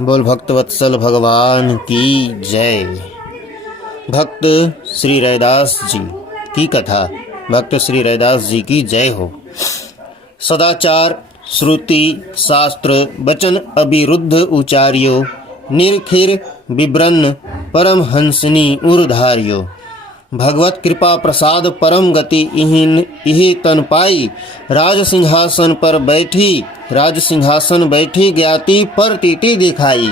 बोल भक्तवत्सल भगवान की जय। भक्त श्री रैदास जी की कथा। भक्त श्री रैदास जी की जय हो। सदाचार श्रुति शास्त्र वचन अविरुद्ध उचार्यो, निर्खिर विब्रन्न परमहंसनी उर्धार्यो। भगवत कृपा प्रसाद परम गति इहि तन पाई, राज सिंहासन बैठी ज्ञाति पर टीटी दिखाई।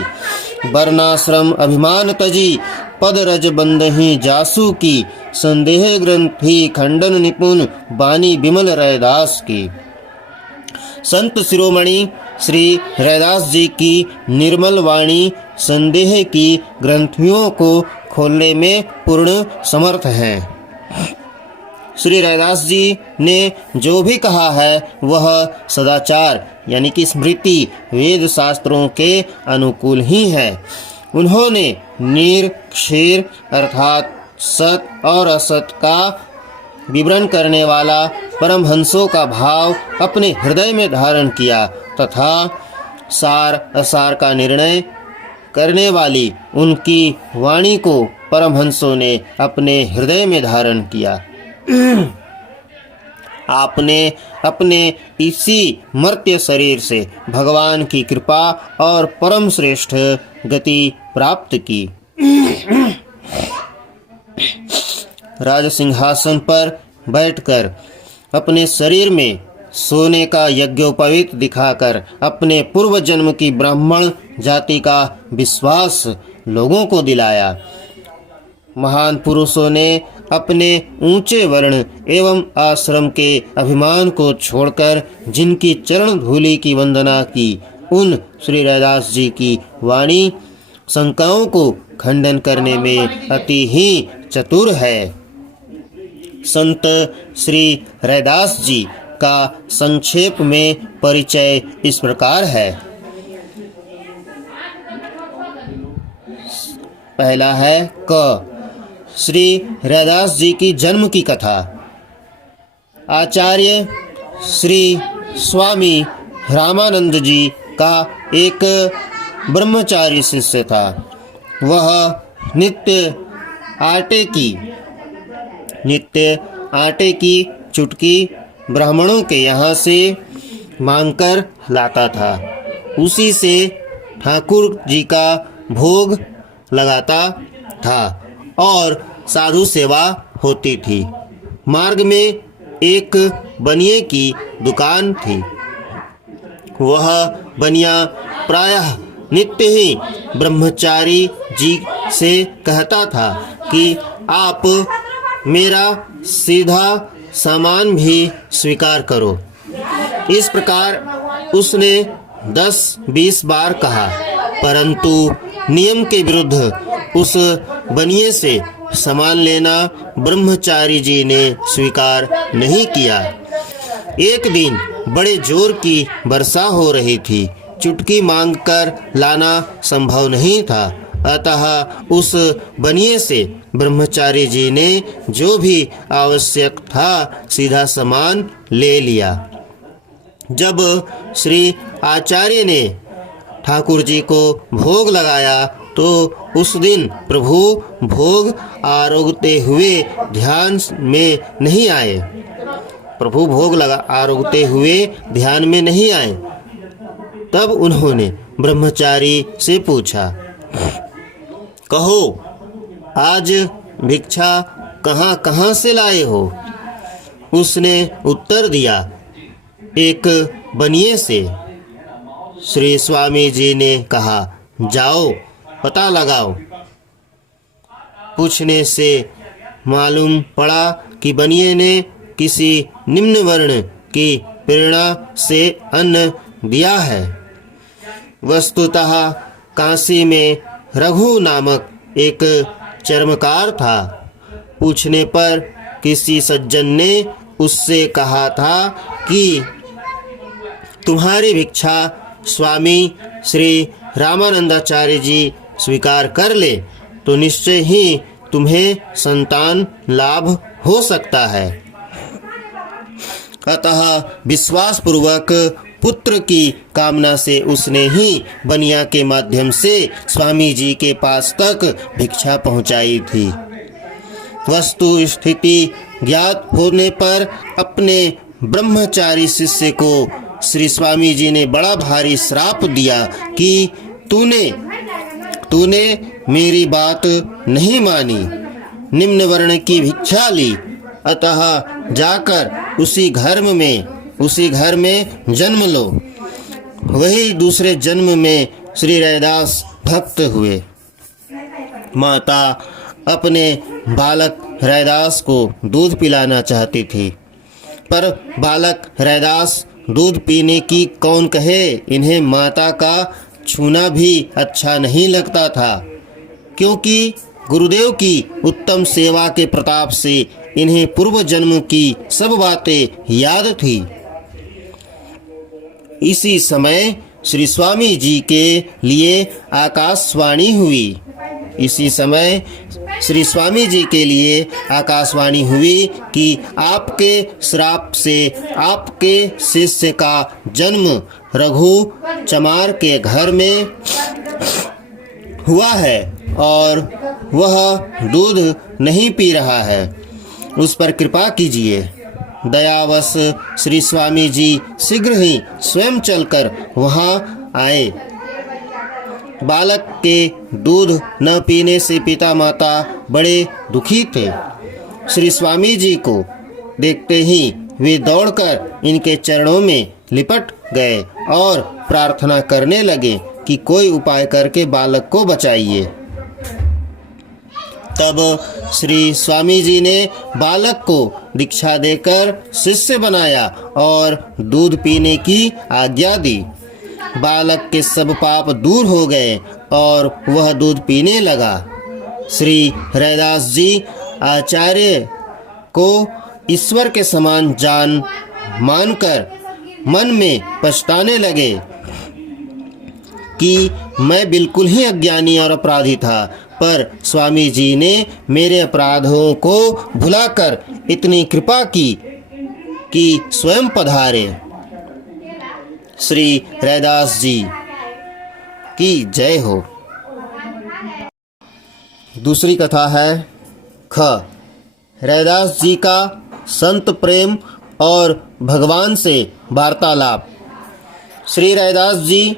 वर्णाश्रम अभिमान तजी, पद रज बंदही जासू की। संदेह ग्रंथि खंडन निपुण, बानी विमल रैदास की। संत शिरोमणि श्री रैदास जी की निर्मल वाणी संदेह की ग्रंथियों को खोलने में पूर्ण समर्थ है। श्री रैदास जी ने जो भी कहा है वह सदाचार यानी कि स्मृति वेद शास्त्रों के अनुकूल ही है। उन्होंने नीर क्षीर अर्थात सत और असत का विवरण करने वाला परमहंसों का भाव अपने हृदय में धारण किया तथा सार असार का निर्णय करने वाली उनकी वाणी को परमहंसों ने अपने हृदय में धारण किया। आपने अपने इसी मर्त्य शरीर से भगवान की कृपा और परम श्रेष्ठ गति प्राप्त की। राज सिंहासन पर बैठकर अपने शरीर में सोने का यज्ञोपवीत दिखाकर अपने पूर्व जन्म की ब्राह्मण जाति का विश्वास लोगों को दिलाया। महान पुरुषों ने अपने ऊंचे वर्ण एवं आश्रम के अभिमान को छोड़कर जिनकी चरण धूलि की वंदना की, उन श्री रैदास जी की वाणी शंकाओं को खंडन करने में अति ही चतुर है। संत श्री रैदास जी का संक्षेप में परिचय इस प्रकार है। पहला है क श्री रैदास जी की जन्म की कथा। आचार्य श्री स्वामी रामानंद जी का एक ब्रह्मचारी शिष्य था। वह नित्य आटे की चुटकी ब्राह्मणों के यहाँ से मांगकर लाता था। उसी से ठाकुर जी का भोग लगाता था और साधु सेवा होती थी। मार्ग में एक बनिए की दुकान थी। वह बनिया प्रायः नित्य ही ब्रह्मचारी जी से कहता था कि आप मेरा सीधा सामान भी स्वीकार करो। इस प्रकार उसने 10-20 बार कहा, परंतु नियम के विरुद्ध उस बनिए से सामान लेना ब्रह्मचारी जी ने स्वीकार नहीं किया। एक दिन बड़े जोर की वर्षा हो रही थी। चुटकी मांगकर लाना संभव नहीं था, अतः उस बनिए से ब्रह्मचारी जी ने जो भी आवश्यक था सीधा सामान ले लिया। जब श्री आचार्य ने ठाकुर जी को भोग लगाया तो उस दिन प्रभु भोग आरोगते हुए ध्यान में नहीं आए। आरोगते हुए ध्यान में नहीं आए। तब उन्होंने ब्रह्मचारी से पूछा, कहो आज भिक्षा कहाँ कहाँ से लाए हो? उसने उत्तर दिया, एक बनिए से। श्री स्वामी जी ने कहा, जाओ पता लगाओ। पूछने से मालूम पड़ा कि बनिए ने किसी निम्न वर्ण की प्रेरणा से अन्न दिया है। वस्तुतः काशी में रघु नामक एक चर्मकार था। पूछने पर किसी सज्जन ने उससे कहा था कि तुम्हारी भिक्षा स्वामी श्री रामानंदाचार्य जी स्वीकार कर ले तो निश्चय ही तुम्हें संतान लाभ हो सकता है। अतः विश्वास पूर्वक पुत्र की कामना से उसने ही बनिया के माध्यम से स्वामी जी के पास तक भिक्षा पहुंचाई थी। वस्तु स्थिति ज्ञात होने पर अपने ब्रह्मचारी शिष्य को श्री स्वामी जी ने बड़ा भारी श्राप दिया कि तूने मेरी बात नहीं मानी, निम्न वर्ण की भिक्षा ली, अतः जाकर उसी घर में जन्म लो। वही दूसरे जन्म में श्री रैदास भक्त हुए। माता अपने बालक रैदास को दूध पिलाना चाहती थी, पर बालक रैदास दूध पीने की कौन कहे, इन्हें माता का छूना भी अच्छा नहीं लगता था, क्योंकि गुरुदेव की उत्तम सेवा के प्रताप से इन्हें पूर्व जन्म की सब बातें याद थी। इसी समय श्री स्वामी जी के लिए आकाशवाणी हुई। कि आपके श्राप से आपके शिष्य का जन्म रघु चमार के घर में हुआ है और वह दूध नहीं पी रहा है, उस पर कृपा कीजिए। दयावश श्री स्वामी जी शीघ्र ही स्वयं चलकर वहां आए। बालक के दूध न पीने से पिता माता बड़े दुखी थे। श्री स्वामी जी को देखते ही वे दौड़कर इनके चरणों में लिपट गए और प्रार्थना करने लगे कि कोई उपाय करके बालक को बचाइए। तब श्री स्वामी जी ने बालक को दीक्षा देकर शिष्य बनाया और दूध पीने की आज्ञा दी। बालक के सब पाप दूर हो गए और वह दूध पीने लगा। श्री रैदास जी आचार्य को ईश्वर के समान मानकर मन में पछताने लगे कि मैं बिल्कुल ही अज्ञानी और अपराधी था, पर स्वामी जी ने मेरे अपराधों को भुलाकर इतनी कृपा की कि स्वयं पधारे। श्री रैदास जी की जय हो। दूसरी कथा है ख। रैदास जी का संत प्रेम और भगवान से वार्तालाप। श्री रैदास जी